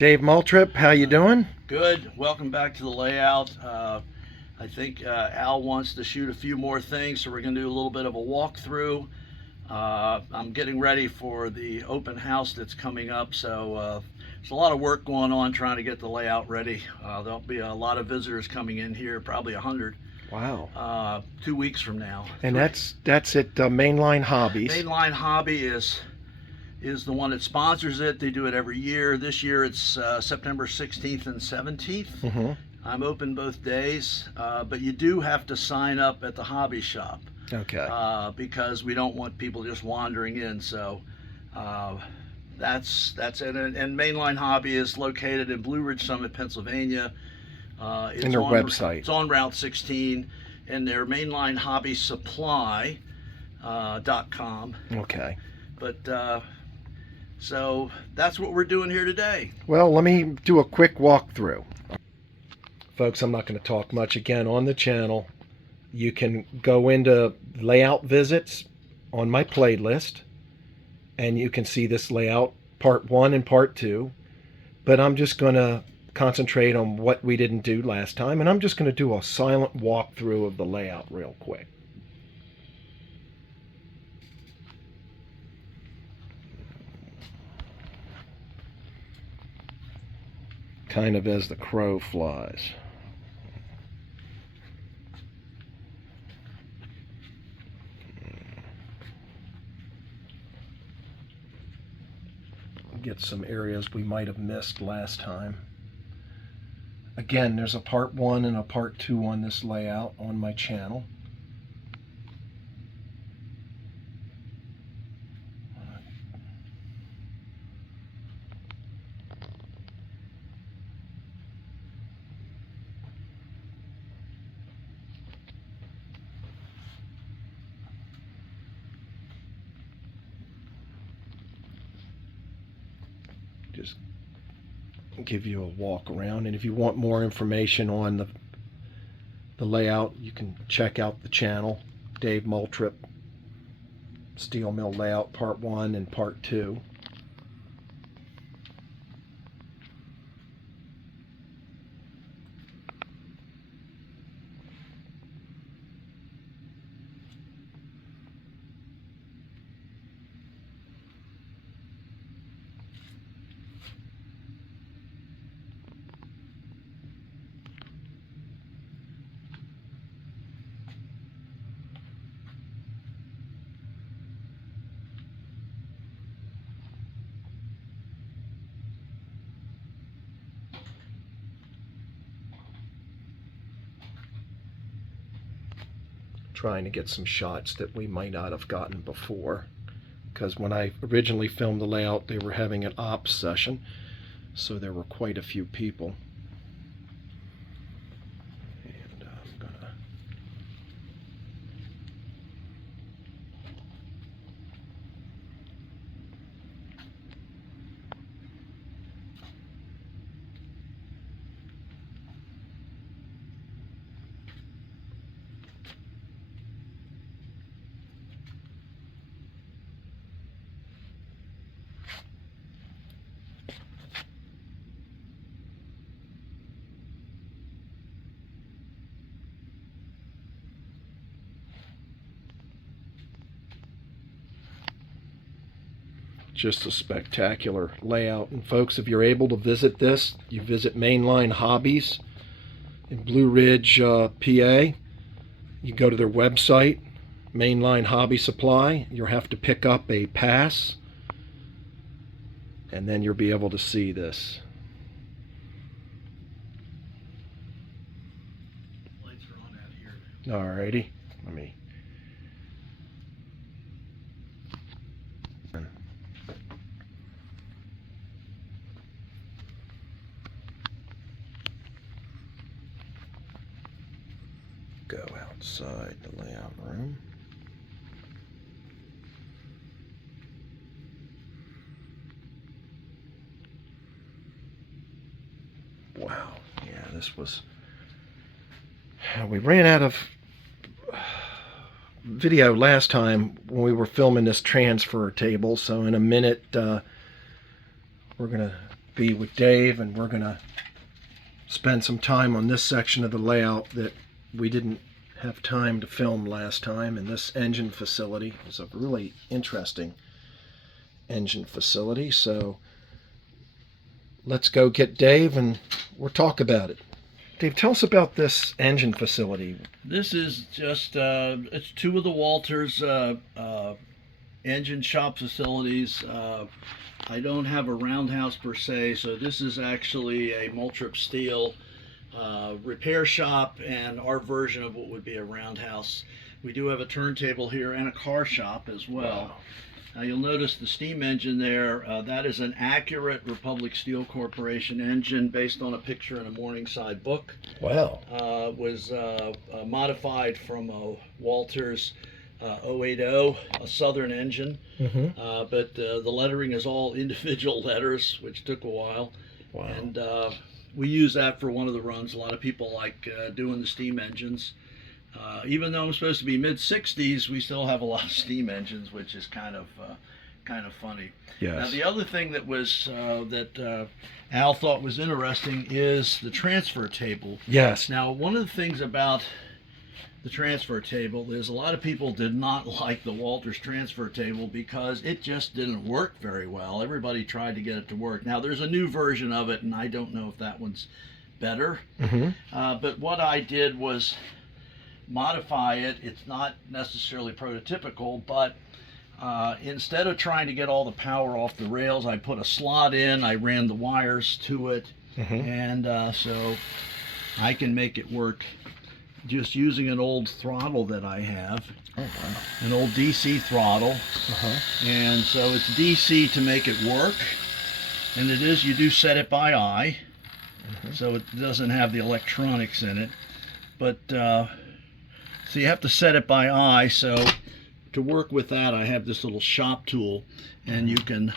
Dave Moltrup, how you doing? Good. Welcome back to the layout. I think Al wants to shoot a few more things, so we're going to do a little bit of a walkthrough. I'm getting ready for the open house that's coming up, so there's a lot of work going on trying to get the layout ready. There'll be a lot of visitors coming in here, probably 100. Wow. 2 weeks from now. And that's at Mainline Hobbies. Mainline Hobby is the one that sponsors it. They do it every year. This year it's September 16th and 17th. Mm-hmm. I'm open both days, but you do have to sign up at the hobby shop. Okay. Because we don't want people just wandering in. So that's it. And Mainline Hobby is located in Blue Ridge Summit, Pennsylvania. It's and their on, website. It's on Route 16, and their Mainline Hobby Supply .com. Okay. But so that's what we're doing here today. Well, let me do a quick walkthrough. Folks, I'm not going to talk much again on the channel. You can go into layout visits on my playlist, and you can see this layout part 1 and part 2. But I'm just going to concentrate on what we didn't do last time, and I'm just going to do a silent walkthrough of the layout real quick. Kind of as the crow flies. Get some areas we might have missed last time. Again, there's a part 1 and a part 2 on this layout on my channel. Just give you a walk around, and if you want more information on the layout, you can check out the channel, Dave Moltrup, Steel Mill Layout Part 1 and Part 2. Trying to get some shots that we might not have gotten before, because when I originally filmed the layout, they were having an ops session, so there were quite a few people. And I'm gonna just a spectacular layout. And folks, if you're able to visit this, you visit Mainline Hobbies in Blue Ridge, PA. You go to their website, Mainline Hobby Supply. You'll have to pick up a pass, and then you'll be able to see this. Lights are on out here. Alrighty, let me. Go outside the layout room. Wow, yeah, this was... We ran out of video last time when we were filming this transfer table, so in a minute we're going to be with Dave, and we're going to spend some time on this section of the layout that we didn't have time to film last time. And this engine facility is a really interesting engine facility. So let's go get Dave and we'll talk about it. Dave, tell us about this engine facility. This is just it's two of the Walters engine shop facilities. I don't have a roundhouse per se, so this is actually a Moltrup steel repair shop and our version of what would be a roundhouse. We do have a turntable here and a car shop as well. Wow. Now you'll notice the steam engine there, that is an accurate Republic Steel Corporation engine based on a picture in a Morningside book. Wow. Was modified from a Walters 080, a Southern engine, but the lettering is all individual letters, which took a while. Wow. And we use that for one of the runs. A lot of people like doing the steam engines. Even though I'm supposed to be mid-60s, we still have a lot of steam engines, which is kind of funny. Yes. Now the other thing that was that Al thought was interesting is the transfer table. Yes. Now one of the things about the transfer table is a lot of people did not like the Walters transfer table because it just didn't work very well. Everybody tried to get it to work. Now there's a new version of it, and I don't know if that one's better. But what I did was modify it. It's not necessarily prototypical, but instead of trying to get all the power off the rails, I put a slot in, I ran the wires to it, and so I can make it work just using an old throttle that I have. Oh, wow. An old DC throttle. And so it's DC to make it work, and it is, you do set it by eye, so it doesn't have the electronics in it, but so you have to set it by eye. So to work with that, I have this little shop tool, and you can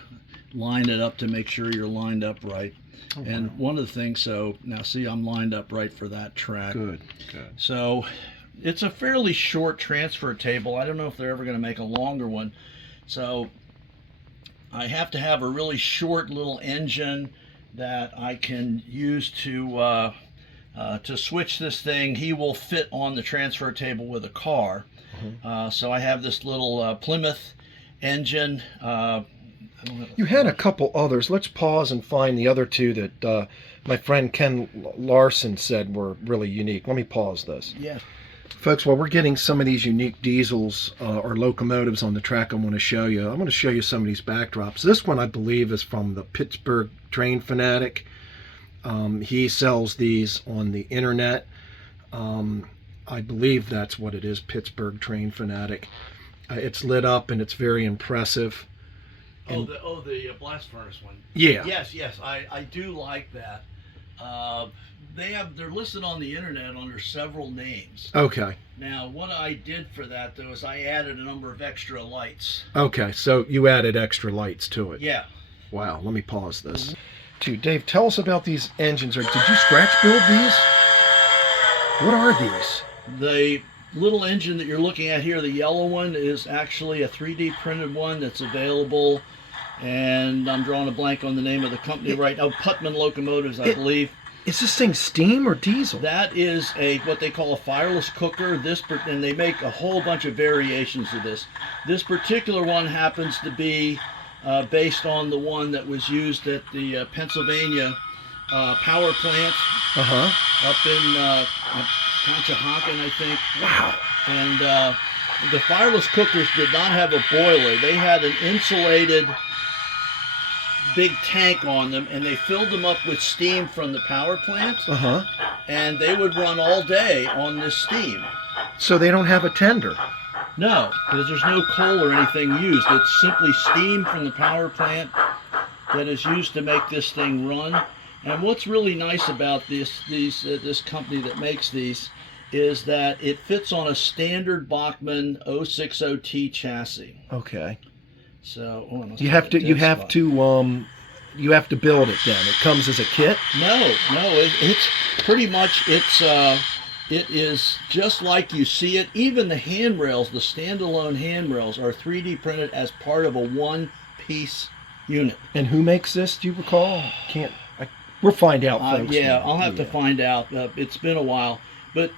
line it up to make sure you're lined up right. Oh, and wow. one of the things, so now see, I'm lined up right for that track. Good, good. So it's a fairly short transfer table. I don't know if they're ever going to make a longer one. So I have to have a really short little engine that I can use to switch this thing. He will fit on the transfer table with a car. So I have this little Plymouth engine. You had a couple others. Let's pause and find the other two that my friend Ken Larson said were really unique. Let me pause this. Yeah. Folks, while we're getting some of these unique diesels or locomotives on the track, I want to show you. I'm going to show you some of these backdrops. This one, I believe, is from the Pittsburgh Train Fanatic. He sells these on the internet. I believe that's what it is, Pittsburgh Train Fanatic. It's lit up and it's very impressive. And the blast furnace one. Yeah. Yes, I do like that. They're listed on the internet under several names. Okay. Now, what I did for that though is I added a number of extra lights. Okay, so you added extra lights to it. Yeah. Wow, let me pause this. Dave, tell us about these engines. Did you scratch build these? What are these? The little engine that you're looking at here, the yellow one, is actually a 3D printed one that's available, and I'm drawing a blank on the name of the company right now. Putman Locomotives, I believe. Is this thing steam or diesel? That is what they call a Fireless Cooker. And they make a whole bunch of variations of this. This particular one happens to be based on the one that was used at the Pennsylvania power plant up in Conshohocken, I think. Wow. And the Fireless Cookers did not have a boiler. They had an insulated big tank on them, and they filled them up with steam from the power plant. And they would run all day on this steam. So they don't have a tender? No, because there's no coal or anything used. It's simply steam from the power plant that is used to make this thing run. And what's really nice about this company that makes these is that it fits on a standard Bachmann 060T chassis. Okay. So you have to build it then. It comes as a kit? No, it's pretty much it is just like you see it. Even the handrails, the standalone handrails, are 3D printed as part of a one-piece unit. And who makes this? Do you recall? We'll find out, folks. Yeah, I'll have to find out. It's been a while. But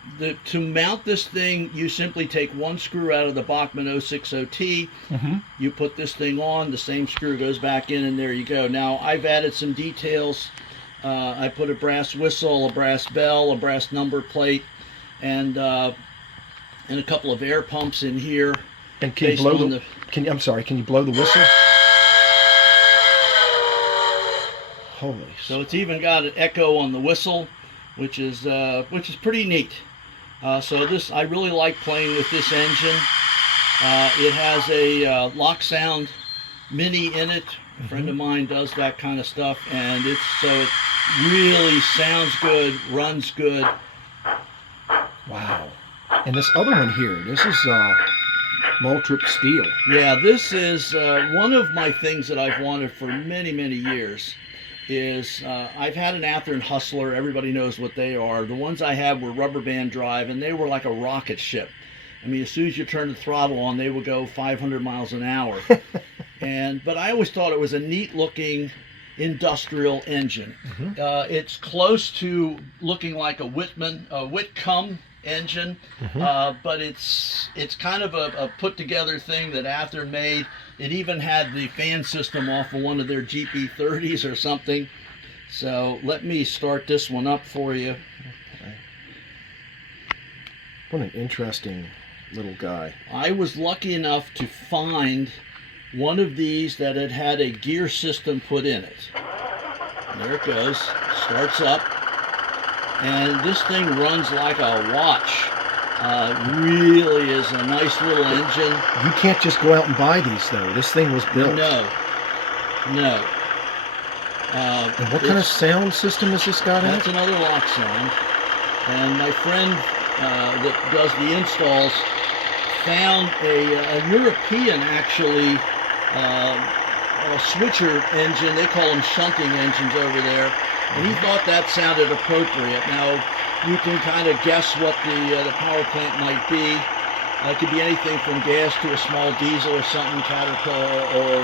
to mount this thing, you simply take one screw out of the Bachmann 060T. You put this thing on, the same screw goes back in, and there you go. Now, I've added some details. I put a brass whistle, a brass bell, a brass number plate, and a couple of air pumps in here. And can you blow I'm sorry, can you blow the whistle? Holy. So it's even got an echo on the whistle, which is pretty neat. So I really like playing with this engine. It has a lock sound mini in it. A friend of mine does that kind of stuff, and it really sounds good, runs good. Wow. And this other one here, this is Moltrup steel. Yeah, this is one of my things that I've wanted for many, many years. I've had an Athearn Hustler. Everybody knows what they are. The ones I had were rubber band drive, and they were like a rocket ship. I mean, as soon as you turn the throttle on, they would go 500 miles an hour. But I always thought it was a neat looking industrial engine. It's close to looking like a Whitcomb engine, but it's kind of a put together thing that Athearn made. It even had the fan system off of one of their GP30s or something. So let me start this one up for you. What an interesting little guy. I was lucky enough to find one of these that had a gear system put in it. There it goes, starts up, and this thing runs like a watch. Really is a nice little engine. You can't just go out and buy these though. This thing was built. No. And what kind of sound system has this got in it? That's another lock sound. And my friend that does the installs found a European, actually, a switcher engine. They call them shunting engines over there. And he thought that sounded appropriate. Now, you can kind of guess what the power plant might be. It could be anything from gas to a small diesel or something, Caterpillar or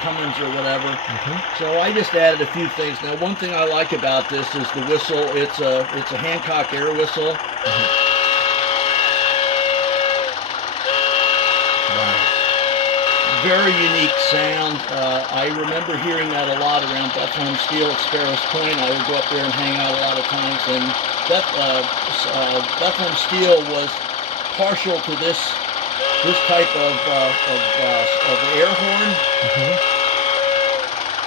Cummins or whatever. So I just added a few things. Now, one thing I like about this is the whistle. It's a Hancock air whistle. Very unique sound. I remember hearing that a lot around Bethlehem Steel at Sparrows Point. I would go up there and hang out a lot of times, and Bethlehem Steel was partial to this type of air horn.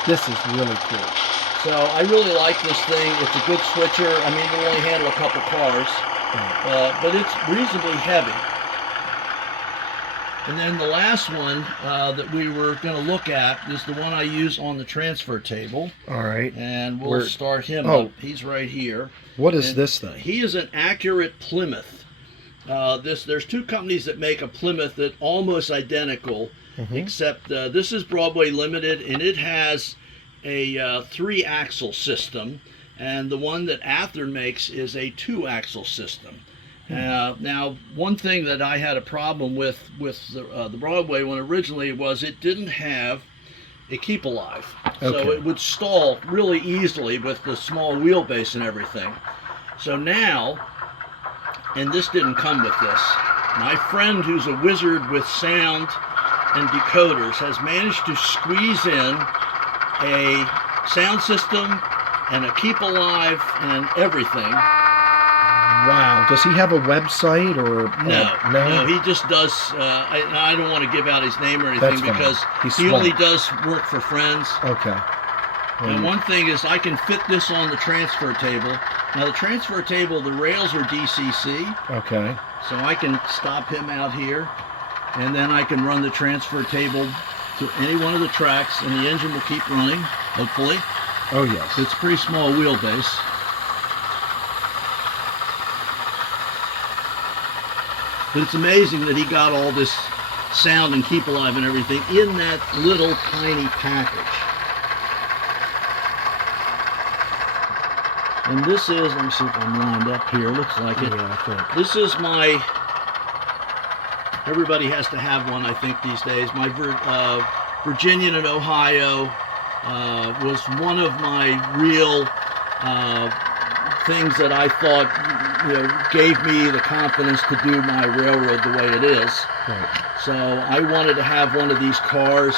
This is really cool. So I really like this thing. It's a good switcher. I mean, it will only handle a couple cars, but it's reasonably heavy. And then the last one that we were going to look at is the one I use on the transfer table. All right. And we'll start him up. He's right here. What is this thing? He is an accurate Plymouth. There's two companies that make a Plymouth that almost identical, except this is Broadway Limited, and it has a 3-axle system, and the one that Athearn makes is a 2-axle system. Now, one thing that I had a problem with the Broadway one originally was it didn't have a keep alive. So it would stall really easily with the small wheelbase and everything. So now, and this didn't come with this, my friend who's a wizard with sound and decoders has managed to squeeze in a sound system and a keep alive and everything. Wow. Does he have a website or no? He just does. I don't want to give out his name or anything because he only does work for friends. Okay. And one thing is I can fit this on the transfer table. Now the transfer table, the rails are DCC. Okay. So I can stop him out here, and then I can run the transfer table to any one of the tracks, and the engine will keep running, hopefully. Oh yes. It's a pretty small wheelbase. But it's amazing that he got all this sound and keep alive and everything in that little tiny package. And this is, let me see if I'm lined up here, looks like it. Yeah, I think. This is my, everybody has to have one I think these days, my Virginian and Ohio was one of my real things that I thought gave me the confidence to do my railroad the way it is. Right. So I wanted to have one of these cars,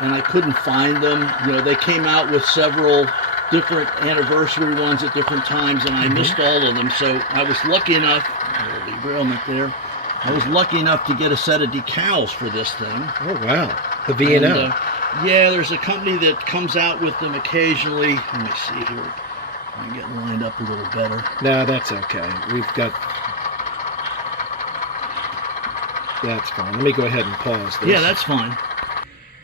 and I couldn't find them. They came out with several different anniversary ones at different times, and I missed all of them. So I was lucky enough, a little derailment there, I was lucky enough to get a set of decals for this thing. Oh, wow. The V&O. Yeah, there's a company that comes out with them occasionally. Let me see here. I'm getting lined up a little better. No, that's okay. That's fine. Let me go ahead and pause this. Yeah, that's fine.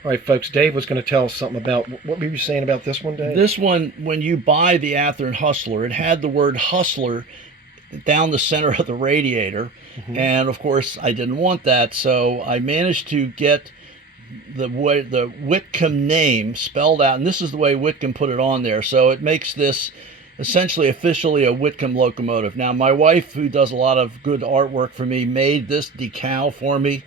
All right, folks, Dave was going to tell us something about, what were you saying about this one, Dave? This one, when you buy the Athearn Hustler, it had the word Hustler down the center of the radiator. And, of course, I didn't want that, so I managed to get the Whitcomb name spelled out, and this is the way Whitcomb put it on there. So it makes this essentially officially a Whitcomb locomotive. Now, my wife, who does a lot of good artwork for me, made this decal for me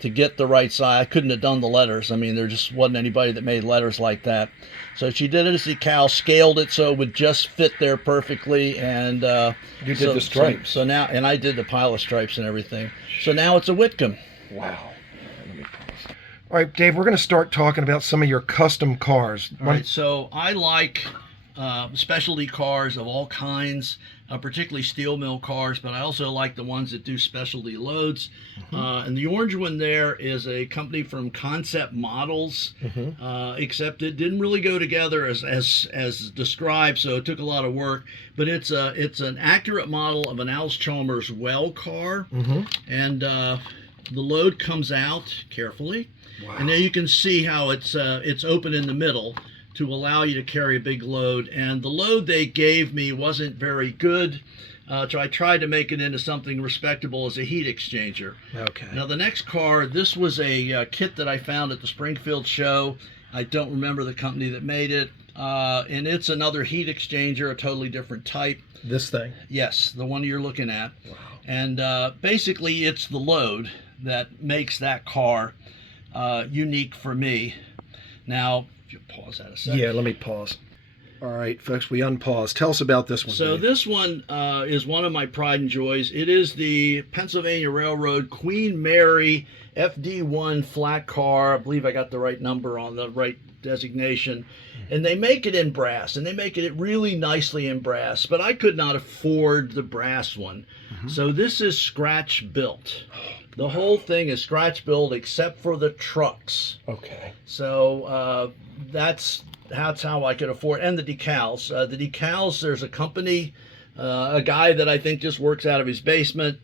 to get the right size. I couldn't have done the letters. I mean, there just wasn't anybody that made letters like that. So she did it as decal, scaled it so it would just fit there perfectly, and you did the stripes. So now, and I did the pilot stripes and everything. So now it's a Whitcomb. Wow. Let me pause. All right, Dave, we're going to start talking about some of your custom cars. All right, so I like specialty cars of all kinds, particularly steel mill cars, but I also like the ones that do specialty loads. And the orange one there is a company from Concept Models, except it didn't really go together as described, so it took a lot of work. But it's an accurate model of an Allis-Chalmers well car, and the load comes out carefully, and there you can see how it's open in the middle to allow you to carry a big load. And the load they gave me wasn't very good, so I tried to make it into something respectable as a heat exchanger. Okay. Now the next car, this was a kit that I found at the Springfield show. I don't remember the company that made it, and it's another heat exchanger, a totally different type. This thing? Yes, the one you're looking at. Wow. And basically it's the load that makes that car unique for me. Now, if you pause that a second. Yeah, let me pause. All right, folks, we unpause. Tell us about this one. So Dave. this one is one of my pride and joys. It is the Pennsylvania Railroad Queen Mary FD1 flat car. I believe I got the right number on the right designation. And they make it in brass, and they make it really nicely in brass, but I could not afford the brass one. So this is scratch built. The whole thing is scratch built except for the trucks. Okay. So that's how I could afford, and the decals. The decals, there's a company, a guy that I think just works out of his basement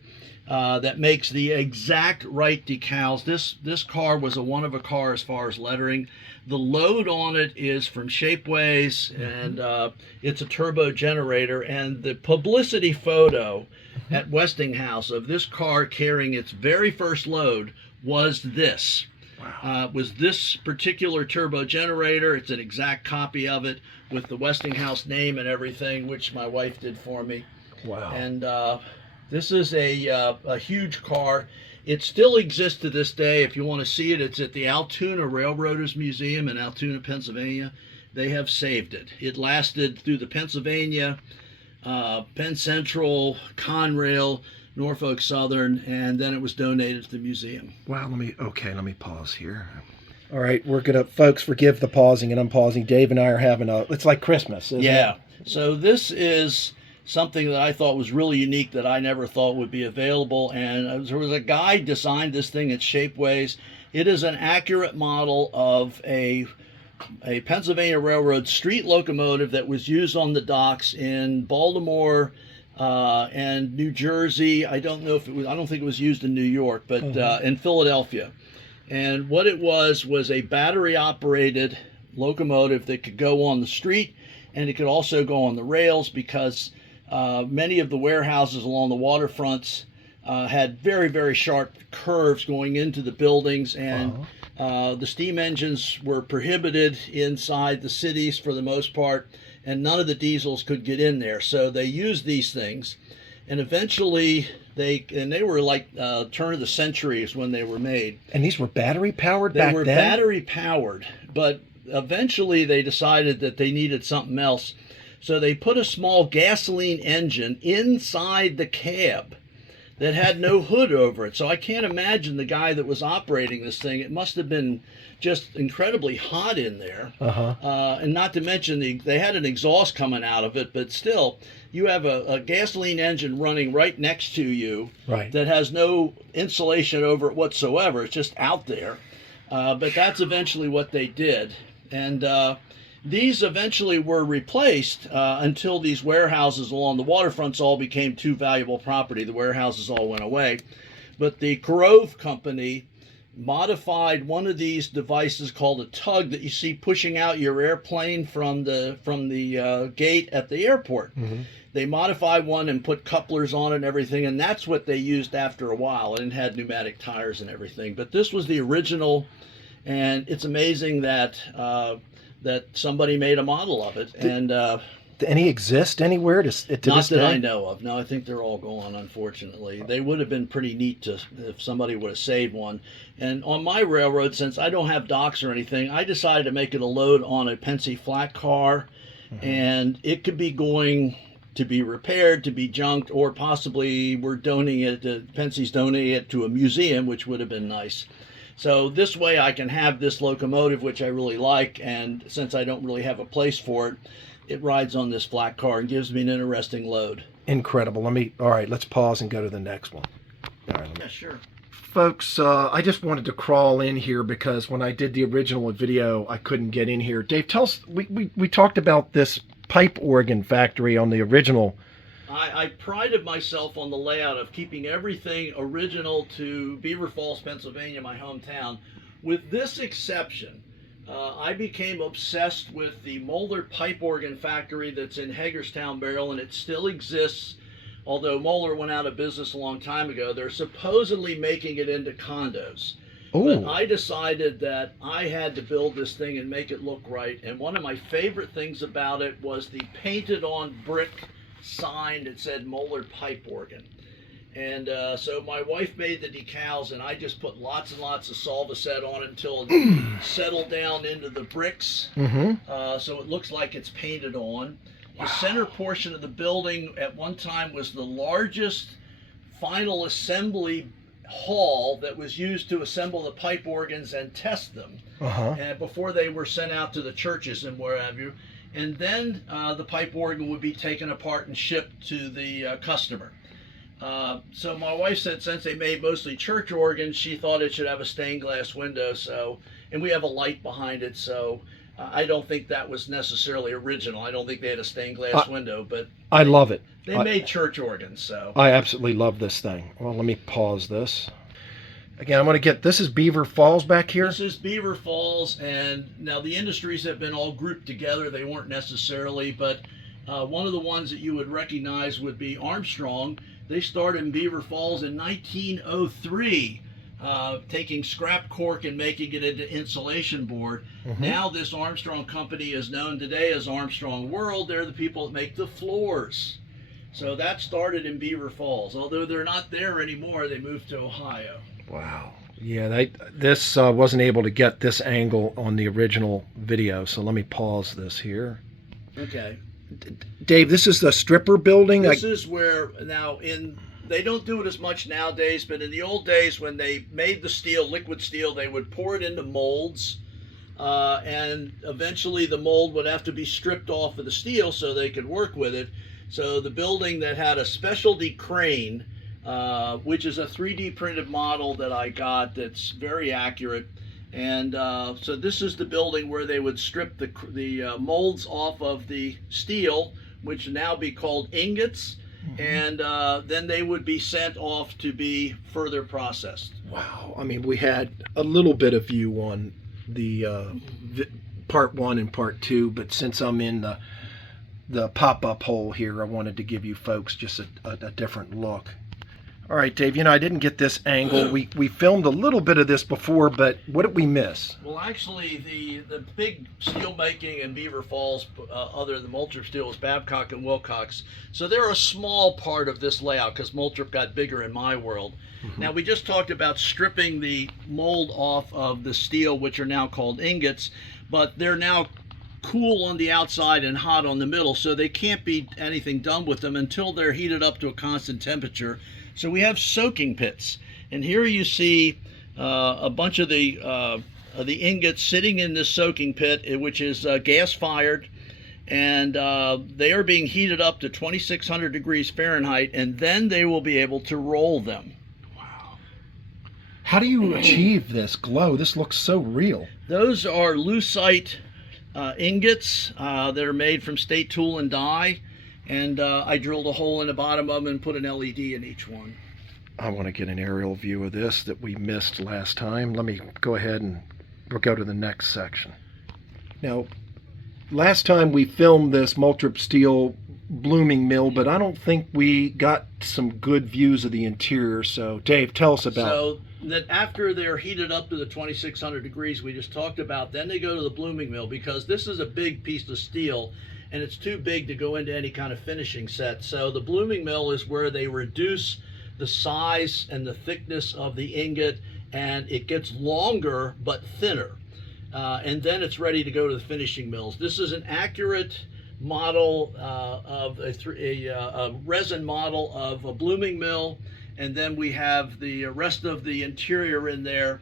that makes the exact right decals. This car was a one of a car as far as lettering. The load on it is from Shapeways, and it's a turbo generator. And the publicity photo at Westinghouse of this car carrying its very first load was this. Was this particular turbo generator. It's an exact copy of it with the Westinghouse name and everything, which my wife did for me. Wow. And this is a huge car. It still exists to this day. If you want to see it, it's at the Altoona Railroaders Museum in Altoona, Pennsylvania. They have saved it. It lasted through the Pennsylvania, Penn Central, Conrail, Norfolk Southern, and then it was donated to the museum. Wow, let me pause here. All right, we're gonna, folks, forgive the pausing and unpausing. Dave and I are having it's like Christmas, isn't it? So this is something that I thought was really unique that I never thought would be available, and there was a guy designed this thing at Shapeways. It is an accurate model of a Pennsylvania Railroad street locomotive that was used on the docks in Baltimore and New Jersey. I don't think it was used in New York, but in Philadelphia. And what it was a battery operated locomotive that could go on the street, and it could also go on the rails, because many of the warehouses along the waterfronts had very, very sharp curves going into the buildings, and the steam engines were prohibited inside the cities for the most part, and none of the diesels could get in there. So they used these things, and eventually they were like turn of the century is when they were made. And these were battery powered back then? They were battery powered, but eventually they decided that they needed something else. So they put a small gasoline engine inside the cab that had no hood over it. So I can't imagine the guy that was operating this thing. It must have been just incredibly hot in there. And not to mention they had an exhaust coming out of it, but still, you have a gasoline engine running right next to you that has no insulation over it whatsoever. It's just out there. But that's eventually what they did. And these eventually were replaced until these warehouses along the waterfronts all became too valuable property. The warehouses all went away. But the Grove Company modified one of these devices called a tug that you see pushing out your airplane from the gate at the airport. They modified one and put couplers on it and everything, and that's what they used after a while, and it had pneumatic tires and everything. But this was the original, and it's amazing that that somebody made a model of it. Do any exist anywhere to this day? Not that I know of. No, I think they're all gone, unfortunately. They would have been pretty neat if somebody would have saved one. And on my railroad, since I don't have docks or anything, I decided to make it a load on a Pennsy flat car, and it could be going to be repaired, to be junked, or possibly we're donating it, Pensy's donating it to a museum, which would have been nice. So this way I can have this locomotive, which I really like, and since I don't really have a place for it, it rides on this flat car and gives me an interesting load. Incredible. All right, let's pause and go to the next one. All right, Yeah, sure. Folks, I just wanted to crawl in here because when I did the original video, I couldn't get in here. Dave, tell us, we talked about this pipe organ factory on the original. I prided myself on the layout of keeping everything original to Beaver Falls, Pennsylvania, my hometown. With this exception, I became obsessed with the Moeller pipe organ factory that's in Hagerstown, Maryland. It still exists, although Moeller went out of business a long time ago. They're supposedly making it into condos. But I decided that I had to build this thing and make it look right. And one of my favorite things about it was the painted on brick sign that said Moeller pipe organ. And so my wife made the decals, and I just put lots and lots of Solvaset on it until it settled down into the bricks. So it looks like it's painted on. The center portion of the building at one time was the largest final assembly hall that was used to assemble the pipe organs and test them and before they were sent out to the churches and where have you. And then the pipe organ would be taken apart and shipped to the customer. So my wife said since they made mostly church organs, she thought it should have a stained glass window. So, and we have a light behind it, so I don't think that was necessarily original. I don't think they had a stained glass window, but I love it. They made church organs, so. I absolutely love this thing. Well, let me pause this. Again, I'm going to get, this is Beaver Falls back here? This is Beaver Falls, and now the industries have been all grouped together. They weren't necessarily, but one of the ones that you would recognize would be Armstrong. They started in Beaver Falls in 1903, taking scrap cork and making it into insulation board. Now this Armstrong company is known today as Armstrong World. They're the people that make the floors. So that started in Beaver Falls. Although they're not there anymore, they moved to Ohio. Wow. Yeah, this wasn't able to get this angle on the original video, so let me pause this here. Okay. Dave, this is the stripper building? This is where, now they don't do it as much nowadays, but in the old days when they made the steel, liquid steel, they would pour it into molds, and eventually the mold would have to be stripped off of the steel so they could work with it. So the building that had a specialty crane, which is a 3D printed model that I got that's very accurate. And so this is the building where they would strip the molds off of the steel, which would now be called ingots, and then they would be sent off to be further processed. Wow. I mean, we had a little bit of view on the part 1 and part 2, but since I'm in the pop-up hole here, I wanted to give you folks just a different look. All right, Dave, I didn't get this angle. We filmed a little bit of this before, but what did we miss? Well, actually, the big steel making in Beaver Falls, other than Moltrup steel, is Babcock and Wilcox. So they're a small part of this layout because Moltrup got bigger in my world. Now, we just talked about stripping the mold off of the steel, which are now called ingots, but they're now cool on the outside and hot on the middle, so they can't be anything done with them until they're heated up to a constant temperature. So we have soaking pits, and here you see a bunch of the ingots sitting in this soaking pit, which is gas fired, and they are being heated up to 2,600 degrees Fahrenheit, and then they will be able to roll them. Wow. How do you achieve this glow? This looks so real. Those are lucite ingots that are made from state tool and die. And I drilled a hole in the bottom of them and put an LED in each one. I want to get an aerial view of this that we missed last time. Let me go ahead and we'll go to the next section. Now, last time we filmed this Moltrup steel blooming mill, but I don't think we got some good views of the interior. So, Dave, tell us about it. So that after they're heated up to the 2,600 degrees we just talked about, then they go to the blooming mill, because this is a big piece of steel and it's too big to go into any kind of finishing set. So the blooming mill is where they reduce the size and the thickness of the ingot, and it gets longer but thinner. And then it's ready to go to the finishing mills. This is an accurate model of a resin model of a blooming mill, and then we have the rest of the interior in there.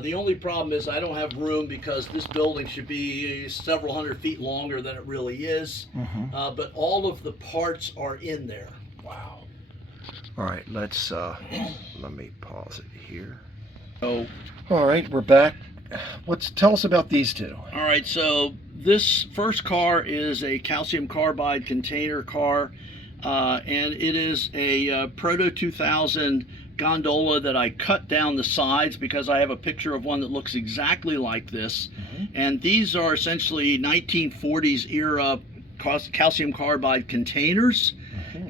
The only problem is I don't have room, because this building should be several hundred feet longer than it really is. But all of the parts are in there. Wow. All right, let's let me pause it here. So, all right, we're back. Tell us about these two. All right, so this first car is a calcium carbide container car, and it is a Proto 2000 gondola that I cut down the sides, because I have a picture of one that looks exactly like this. And these are essentially 1940s era calcium carbide containers,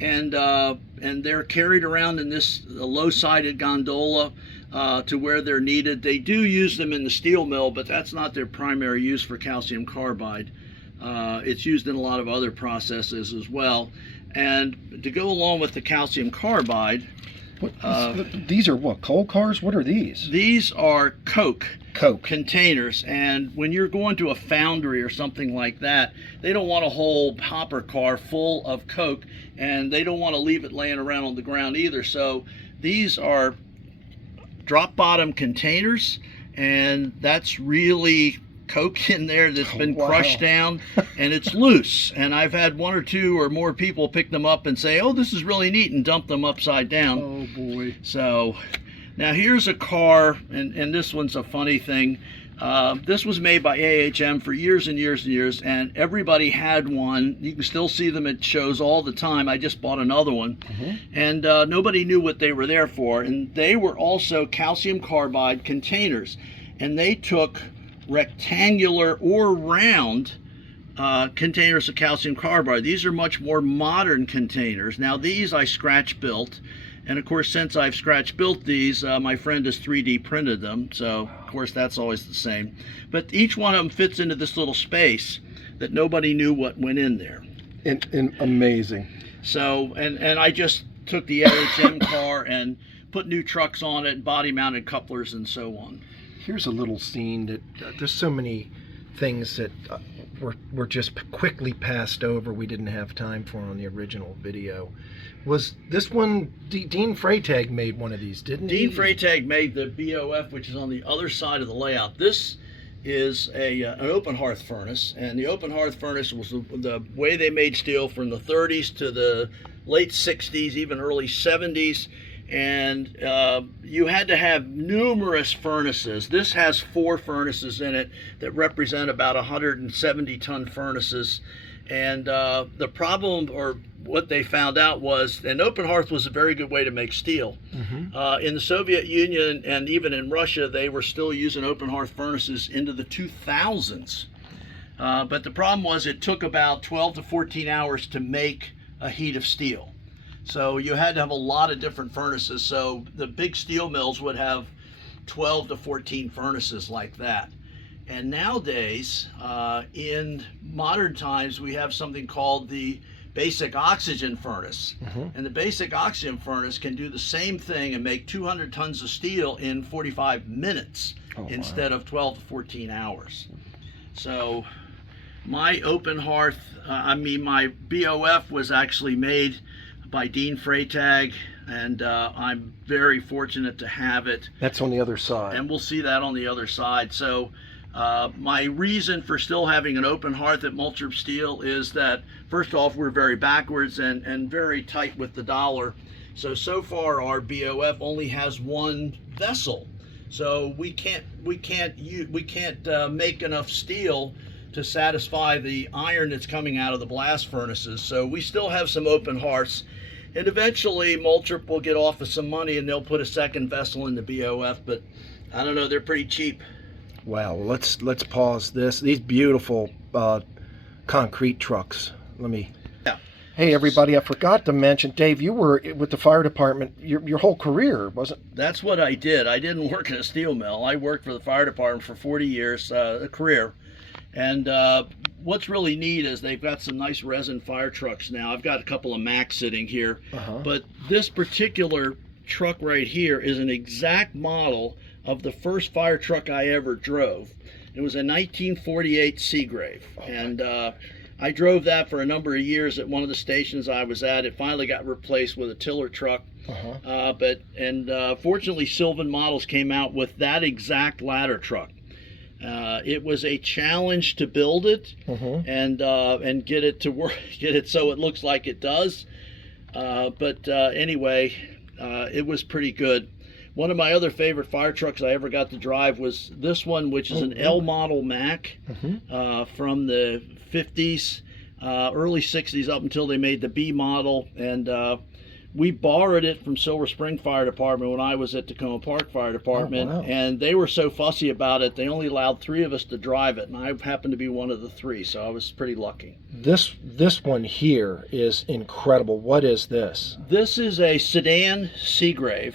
and they're carried around in this low-sided gondola to where they're needed. They do use them in the steel mill, but that's not their primary use for calcium carbide. It's used in a lot of other processes as well. And to go along with the calcium carbide, these are what, coal cars? What are these? These are Coke containers, and when you're going to a foundry or something like that, they don't want a whole hopper car full of Coke, and they don't want to leave it laying around on the ground either. So these are drop bottom containers, and that's really Coke in there that's been crushed down, and it's loose. And I've had one or two or more people pick them up and say, oh, this is really neat, and dump them upside down. Oh boy. So now here's a car, and this one's a funny thing. This was made by AHM for years and years and years, and everybody had one. You can still see them at shows all the time. I just bought another one. And nobody knew what they were there for. And they were also calcium carbide containers, and they took rectangular or round containers of calcium carbide. These are much more modern containers. Now these I scratch built, and of course, since I've scratch built these, my friend has 3D printed them, so of course that's always the same. But each one of them fits into this little space that nobody knew what went in there. And amazing. So, and I just took the AHM car and put new trucks on it, body mounted couplers and so on. Here's a little scene that there's so many things that were just quickly passed over. We didn't have time for on the original video. Was this one, Dean Freytag made one of these, didn't he? Dean Freytag made the BOF, which is on the other side of the layout. This is an open hearth furnace, and the open hearth furnace was the way they made steel from the 30s to the late 60s, even early 70s. And you had to have numerous furnaces. This has 4 furnaces in it that represent about 170-ton furnaces. And the problem, or what they found out, was an open hearth was a very good way to make steel. In the Soviet Union and even in Russia, they were still using open hearth furnaces into the 2000s. But the problem was it took about 12 to 14 hours to make a heat of steel. So you had to have a lot of different furnaces. So the big steel mills would have 12 to 14 furnaces like that. And nowadays, in modern times, we have something called the basic oxygen furnace. And the basic oxygen furnace can do the same thing and make 200 tons of steel in 45 minutes instead of 12 to 14 hours. So my open hearth, my BOF was actually made by Dean Freytag, and I'm very fortunate to have it. That's on the other side. And we'll see that on the other side. So my reason for still having an open hearth at Moltrup Steel is that, first off, we're very backwards and very tight with the dollar. So far our BOF only has one vessel. So we can't make enough steel to satisfy the iron that's coming out of the blast furnaces. So we still have some open hearths. And eventually Moltrup will get off of some money and they'll put a second vessel in the BOF, but I don't know, they're pretty cheap. Wow, let's pause this. These beautiful concrete trucks. Yeah. Hey everybody, I forgot to mention, Dave, you were with the fire department your whole career, wasn't? That's what I did. I didn't work in a steel mill. I worked for the fire department for 40 years, a career. And what's really neat is they've got some nice resin fire trucks now. I've got a couple of Macs sitting here, but this particular truck right here is an exact model of the first fire truck I ever drove. It was a 1948 Seagrave, and I drove that for a number of years at one of the stations I was at. It finally got replaced with a tiller truck, fortunately Sylvan Models came out with that exact ladder truck. It was a challenge to build it and get it to work, get it so it looks like it does. Anyway, it was pretty good. One of my other favorite fire trucks I ever got to drive was this one, which is an L model Mac from the 50s, early 60s up until they made the B model. And we borrowed it from Silver Spring Fire Department when I was at Tacoma Park Fire Department, and they were so fussy about it, they only allowed 3 of us to drive it, and I happened to be one of the 3, so I was pretty lucky. This one here is incredible. What is this? This is a sedan Seagrave.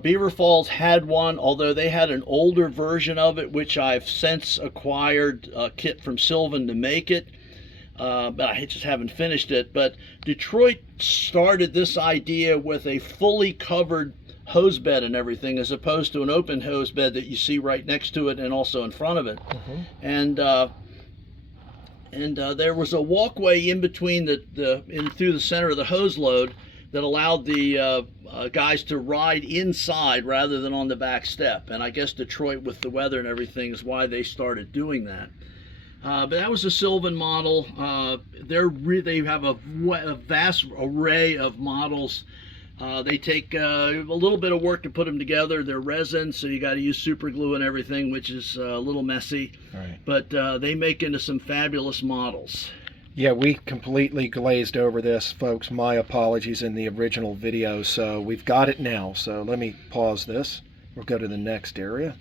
Beaver Falls had one, although they had an older version of it, which I've since acquired a kit from Sylvan to make it. But I just haven't finished it. But Detroit started this idea with a fully covered hose bed and everything, as opposed to an open hose bed that you see right next to it and also in front of it. And there was a walkway in between through the center of the hose load that allowed the guys to ride inside rather than on the back step. And I guess Detroit, with the weather and everything, is why they started doing that. But that was a Sylvan model. They have a vast array of models. They take a little bit of work to put them together. They're resin, so you got to use super glue and everything, which is a little messy. Right. But they make into some fabulous models. Yeah, we completely glazed over this, folks. My apologies in the original video. So we've got it now. So let me pause this. We'll go to the next area.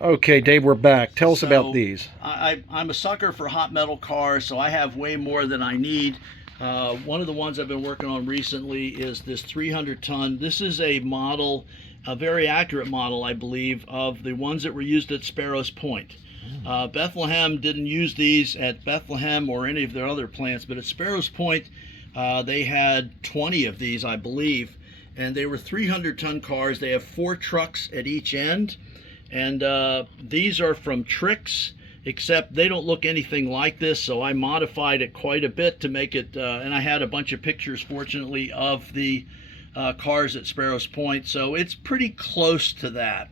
Okay, Dave, we're back. Tell us about these. I'm a sucker for hot metal cars, so I have way more than I need. One of the ones I've been working on recently is this 300-ton. This is a model, a very accurate model, I believe, of the ones that were used at Sparrows Point. Bethlehem didn't use these at Bethlehem or any of their other plants, but at Sparrows Point, they had 20 of these, I believe, and they were 300-ton cars. They have 4 trucks at each end. And these are from Trix, except they don't look anything like this, so I modified it quite a bit to make it, and I had a bunch of pictures, fortunately, of the cars at Sparrows Point, so it's pretty close to that.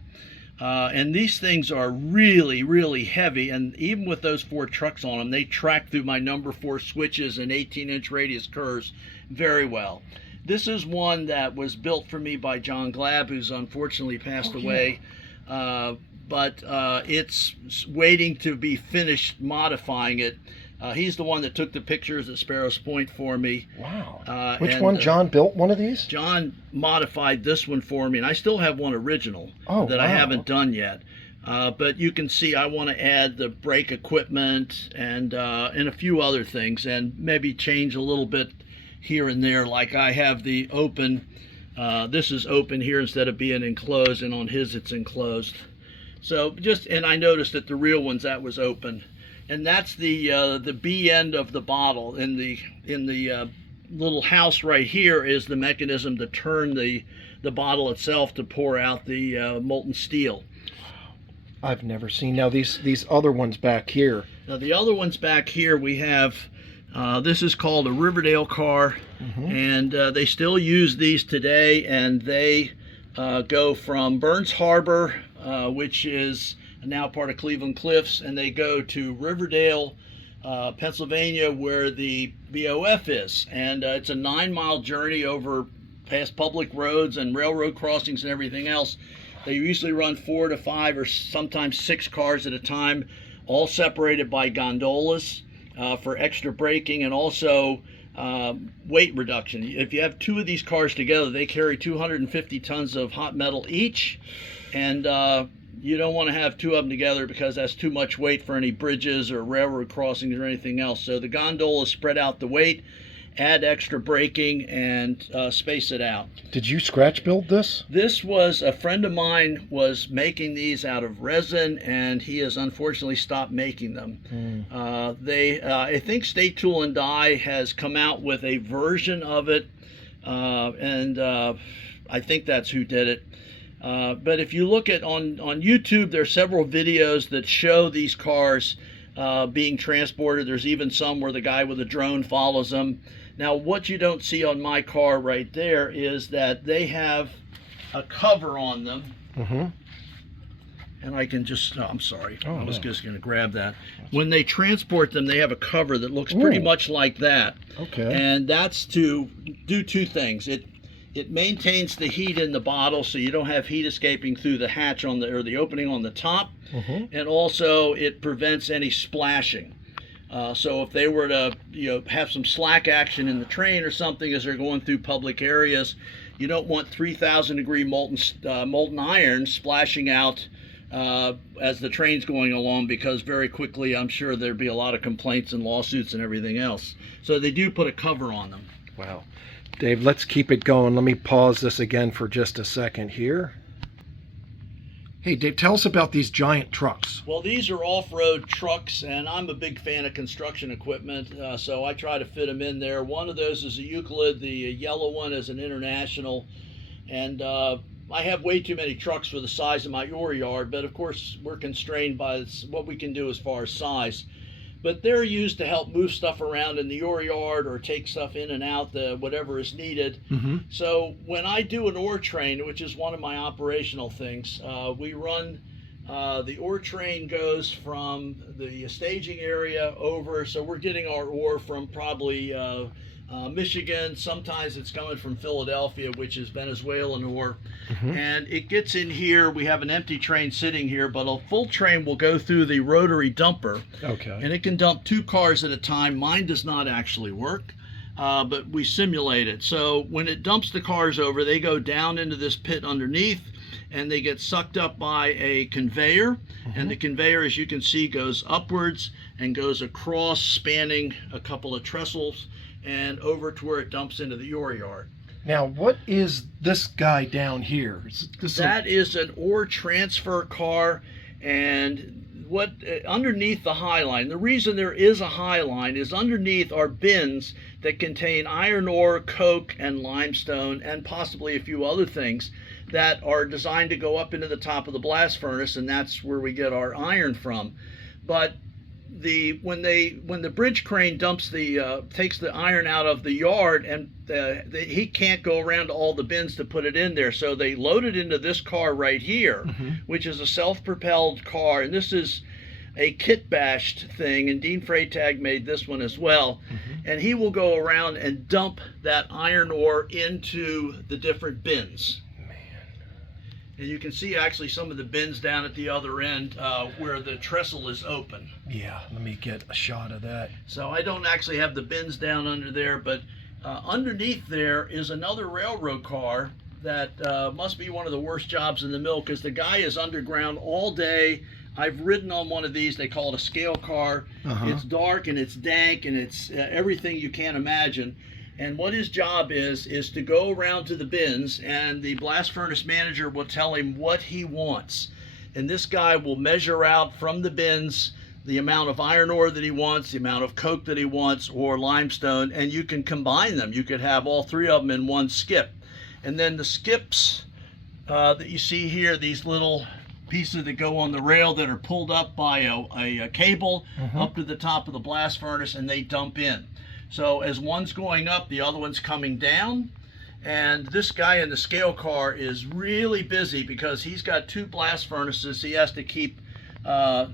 And these things are really, really heavy, and even with those 4 trucks on them, they track through my number 4 switches and 18-inch radius curves very well. This is one that was built for me by John Glab, who's unfortunately passed away. But it's waiting to be finished modifying it. He's the one that took the pictures at Sparrows Point for me. Wow. Which one? John built one of these? John modified this one for me, and I still have one original that I haven't done yet. But you can see I want to add the brake equipment and a few other things, and maybe change a little bit here and there. Like I have the open, this is open here instead of being enclosed, and on his it's enclosed. So and I noticed that the real ones, that was open. And that's the B end of the bottle. In the little house right here is the mechanism to turn the bottle itself to pour out the molten steel. I've never seen. Now these other ones back here. Now the other ones back here we have, this is called a Riverdale car, and they still use these today, and they go from Burns Harbor, which is now part of Cleveland Cliffs, and they go to Riverdale, Pennsylvania, where the BOF is, and it's a 9-mile journey over past public roads and railroad crossings and everything else. They usually run 4 to 5 or sometimes 6 cars at a time, all separated by gondolas for extra braking and also weight reduction. If you have 2 of these cars together, they carry 250 tons of hot metal each, and you don't want to have 2 of them together because that's too much weight for any bridges or railroad crossings or anything else. So the gondolas spread out the weight, add extra braking, and space it out. Did you scratch build this? This was a friend of mine was making these out of resin, and he has unfortunately stopped making them. I think State Tool and Die has come out with a version of it, and I think that's who did it. But if you look at on YouTube, there are several videos that show these cars being transported. There's even some where the guy with a drone follows them. Now, what you don't see on my car right there is that they have a cover on them. And I can just, I'm sorry, I was just going to grab that. When they transport them, they have a cover that looks pretty much like that. Okay. And that's to do 2 things. It maintains the heat in the bottle, so you don't have heat escaping through the hatch on the, or the opening on the top, and also it prevents any splashing. So if they were to, have some slack action in the train or something as they're going through public areas, you don't want 3,000 degree molten iron splashing out as the train's going along, because very quickly I'm sure there'd be a lot of complaints and lawsuits and everything else. So they do put a cover on them. Wow. Dave, let's keep it going. Let me pause this again for just a second here. Hey, Dave, tell us about these giant trucks. Well, these are off-road trucks, and I'm a big fan of construction equipment, so I try to fit them in there. One of those is a Euclid. The yellow one is an International, and I have way too many trucks for the size of my ore yard, but of course we're constrained by what we can do as far as size. But they're used to help move stuff around in the ore yard or take stuff in and out, whatever is needed. So when I do an ore train, which is one of my operational things, we run, the ore train goes from the staging area over, so we're getting our ore from probably Michigan. Sometimes it's coming from Philadelphia, which is Venezuelan ore. And it gets in here. We have an empty train sitting here, but a full train will go through the rotary dumper. Okay. And it can dump 2 cars at a time. Mine does not actually work, but we simulate it. So when it dumps the cars over, they go down into this pit underneath, and they get sucked up by a conveyor. And the conveyor, as you can see, goes upwards and goes across, spanning a couple of trestles, and over to where it dumps into the ore yard. Now, what is this guy down here? That is an ore transfer car, and what underneath the high line, the reason there is a high line is underneath are bins that contain iron ore, coke, and limestone, and possibly a few other things that are designed to go up into the top of the blast furnace, and that's where we get our iron from. But when the bridge crane dumps takes the iron out of the yard, and he can't go around to all the bins to put it in there, so they load it into this car right here, which is a self-propelled car, and this is a kit bashed thing, and Dean Freytag made this one as well. And he will go around and dump that iron ore into the different bins. And you can see actually some of the bins down at the other end where the trestle is open. Yeah, let me get a shot of that. So I don't actually have the bins down under there, but underneath there is another railroad car that must be one of the worst jobs in the mill, because the guy is underground all day. I've ridden on one of these. They call it a scale car. It's dark and it's dank and it's everything you can't imagine. And what his job is to go around to the bins, and the blast furnace manager will tell him what he wants. And this guy will measure out from the bins the amount of iron ore that he wants, the amount of coke that he wants, or limestone, and you can combine them. You could have all three of them in one skip. And then the skips that you see here, these little pieces that go on the rail that are pulled up by a cable up to the top of the blast furnace, and they dump in. So as one's going up, the other one's coming down. And this guy in the scale car is really busy because he's got 2 blast furnaces. He has to keep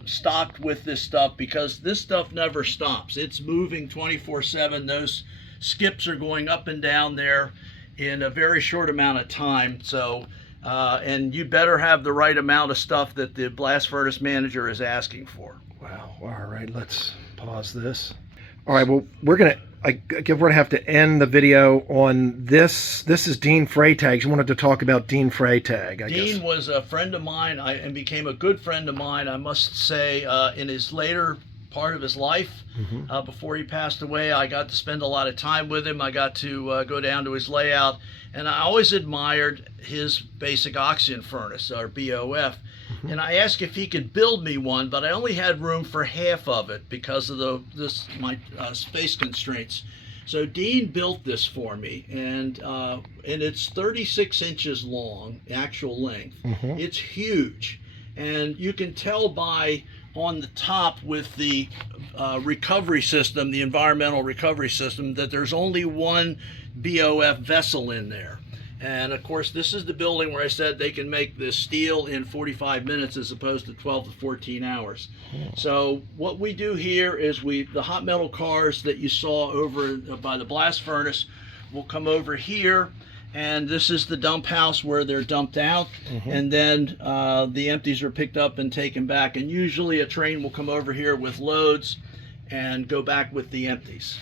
stocked with this stuff because this stuff never stops. It's moving 24/7. Those skips are going up and down there in a very short amount of time. So, and you better have the right amount of stuff that the blast furnace manager is asking for. Wow. All right, let's pause this. All right, well, we're going to have to end the video on this. This is Dean Freytag. You wanted to talk about Dean Freytag, I guess. Dean was a friend of mine and became a good friend of mine, I must say, in his later part of his life. Before he passed away, I got to spend a lot of time with him. I got to go down to his layout, and I always admired his basic oxygen furnace, or BOF. And I asked if he could build me one, but I only had room for half of it because of my space constraints. So Dean built this for me, and it's 36 inches long, actual length. It's huge, and you can tell by on the top with the recovery system, the environmental recovery system, that there's only one BOF vessel in there. And of course, this is the building where I said they can make this steel in 45 minutes as opposed to 12 to 14 hours. So what we do here is the hot metal cars that you saw over by the blast furnace will come over here, and this is the dump house where they're dumped out, and then the empties are picked up and taken back. And usually a train will come over here with loads and go back with the empties.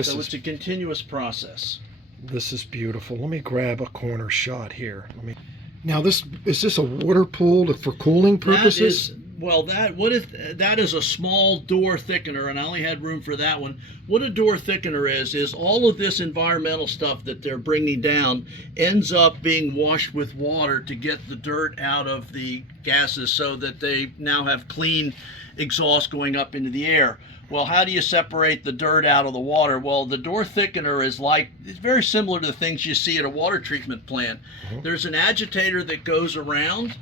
So it's a continuous process. This is beautiful. Let me grab a corner shot here. Now, is this a water pool for cooling purposes? That is a small door thickener, and I only had room for that one. What a door thickener is all of this environmental stuff that they're bringing down ends up being washed with water to get the dirt out of the gases so that they now have clean exhaust going up into the air. Well, how do you separate the dirt out of the water? Well, the door thickener it's very similar to the things you see at a water treatment plant. There's an agitator that goes around,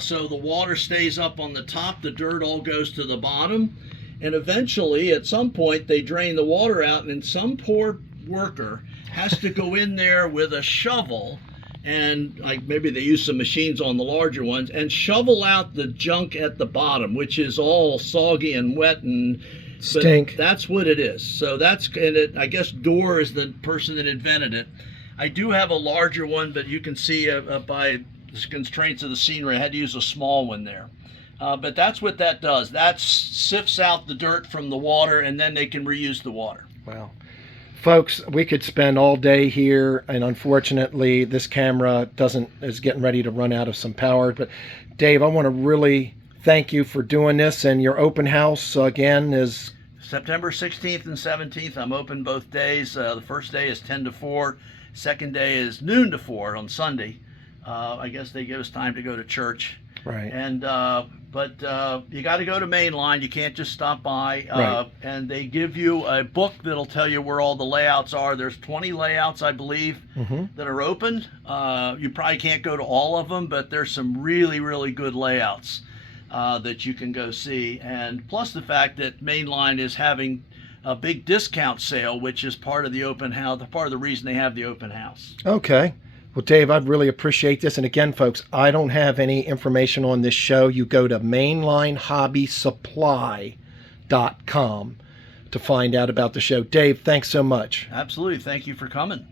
so the water stays up on the top, the dirt all goes to the bottom, and eventually, at some point, they drain the water out, and some poor worker has to go in there with a shovel, and maybe they use some machines on the larger ones, and shovel out the junk at the bottom, which is all soggy and wet and stink. That's what it is. So I guess Dorr is the person that invented it. I do have a larger one, but you can see by the constraints of the scenery, I had to use a small one there. But that's what that does. That sifts out the dirt from the water, and then they can reuse the water. Wow. Folks, we could spend all day here, and unfortunately this camera is getting ready to run out of some power. But Dave, I want to really thank you for doing this, and your open house again is September 16th and 17th. I'm open both days. The first day is 10 to 4. Second day is noon to 4 on Sunday. I guess they give us time to go to church. Right. And but you got to go to Mainline. You can't just stop by. Right. And they give you a book that'll tell you where all the layouts are. There's 20 layouts, I believe, that are open. You probably can't go to all of them, but there's some really, really good layouts that you can go see. And plus the fact that Mainline is having a big discount sale, which is part of the open house, part of the reason they have the open house. Okay. Well, Dave, I'd really appreciate this. And again, folks, I don't have any information on this show. You go to mainlinehobbysupply.com to find out about the show. Dave, thanks so much. Absolutely. Thank you for coming.